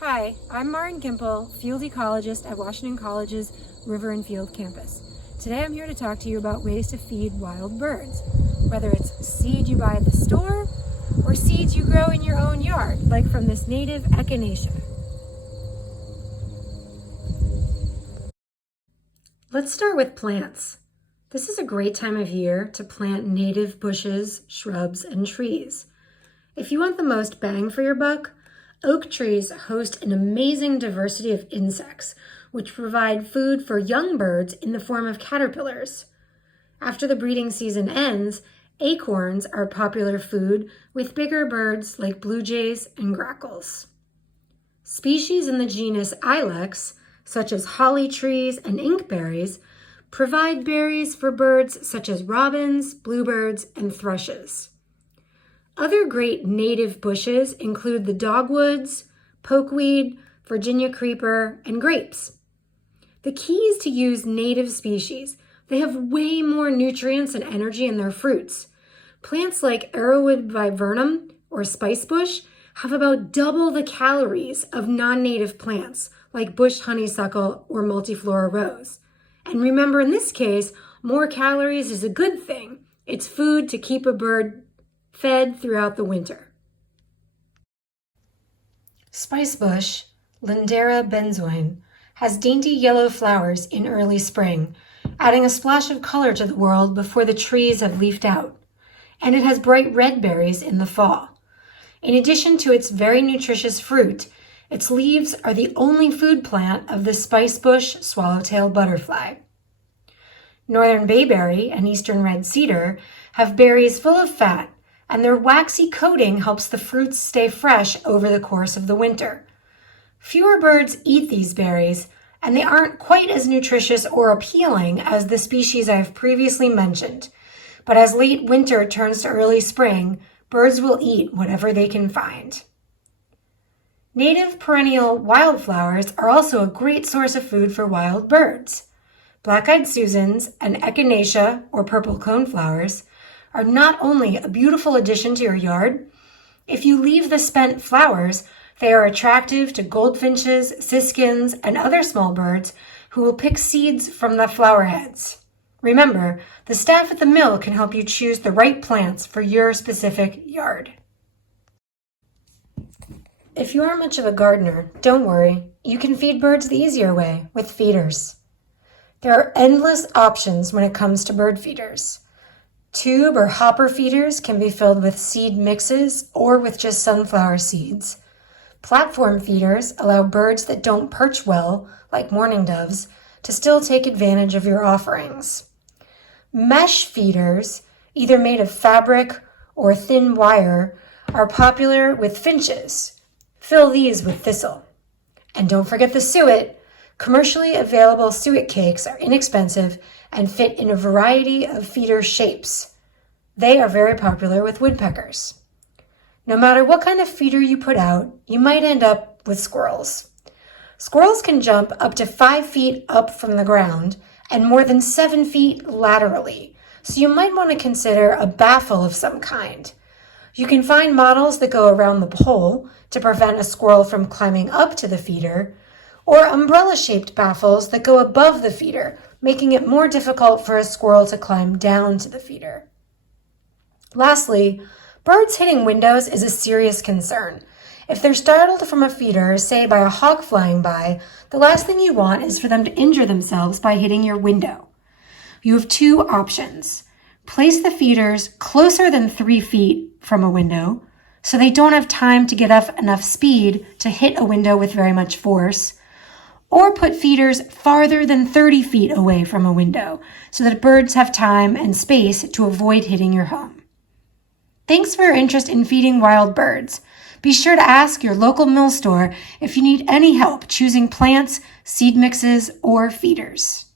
Hi, I'm Maren Gimple, Field Ecologist at Washington College's River and Field campus. Today I'm here to talk to you about ways to feed wild birds, whether it's seed you buy at the store or seeds you grow in your own yard, like from this native echinacea. Let's start with plants. This is a great time of year to plant native bushes, shrubs, and trees. If you want the most bang for your buck, oak trees host an amazing diversity of insects, which provide food for young birds in the form of caterpillars. After the breeding season ends, acorns are popular food with bigger birds like blue jays and grackles. Species in the genus Ilex, such as holly trees and inkberries, provide berries for birds such as robins, bluebirds, and thrushes. Other great native bushes include the dogwoods, pokeweed, Virginia creeper, and grapes. The key is to use native species. They have way more nutrients and energy in their fruits. Plants like arrowwood viburnum or spicebush have about double the calories of non-native plants like bush honeysuckle or multiflora rose. And remember, in this case, more calories is a good thing. It's food to keep a bird fed throughout the winter. Spicebush, Lindera benzoin, has dainty yellow flowers in early spring, adding a splash of color to the world before the trees have leafed out. And it has bright red berries in the fall. In addition to its very nutritious fruit, its leaves are the only food plant of the spicebush swallowtail butterfly. Northern bayberry and eastern red cedar have berries full of fat, and their waxy coating helps the fruits stay fresh over the course of the winter. Fewer birds eat these berries, and they aren't quite as nutritious or appealing as the species I've previously mentioned. But as late winter turns to early spring, birds will eat whatever they can find. Native perennial wildflowers are also a great source of food for wild birds. Black-eyed Susans and echinacea, or purple coneflowers, are not only a beautiful addition to your yard. If you leave the spent flowers, they are attractive to goldfinches, siskins, and other small birds who will pick seeds from the flower heads. Remember, the staff at the mill can help you choose the right plants for your specific yard. If you aren't much of a gardener, don't worry. You can feed birds the easier way, with feeders. There are endless options when it comes to bird feeders. Tube or hopper feeders can be filled with seed mixes or with just sunflower seeds. Platform feeders allow birds that don't perch well, like mourning doves, to still take advantage of your offerings. Mesh feeders, either made of fabric or thin wire, are popular with finches. Fill these with thistle. And don't forget the suet. Commercially available suet cakes are inexpensive and fit in a variety of feeder shapes. They are very popular with woodpeckers. No matter what kind of feeder you put out, you might end up with squirrels. Squirrels can jump up to 5 feet up from the ground and more than 7 feet laterally, so you might want to consider a baffle of some kind. You can find models that go around the pole to prevent a squirrel from climbing up to the feeder, or umbrella-shaped baffles that go above the feeder, making it more difficult for a squirrel to climb down to the feeder. Lastly, birds hitting windows is a serious concern. If they're startled from a feeder, say by a hawk flying by, the last thing you want is for them to injure themselves by hitting your window. You have two options. Place the feeders closer than 3 feet from a window, so they don't have time to get up enough speed to hit a window with very much force, or put feeders farther than 30 feet away from a window so that birds have time and space to avoid hitting your home. Thanks for your interest in feeding wild birds. Be sure to ask your local mill store if you need any help choosing plants, seed mixes, or feeders.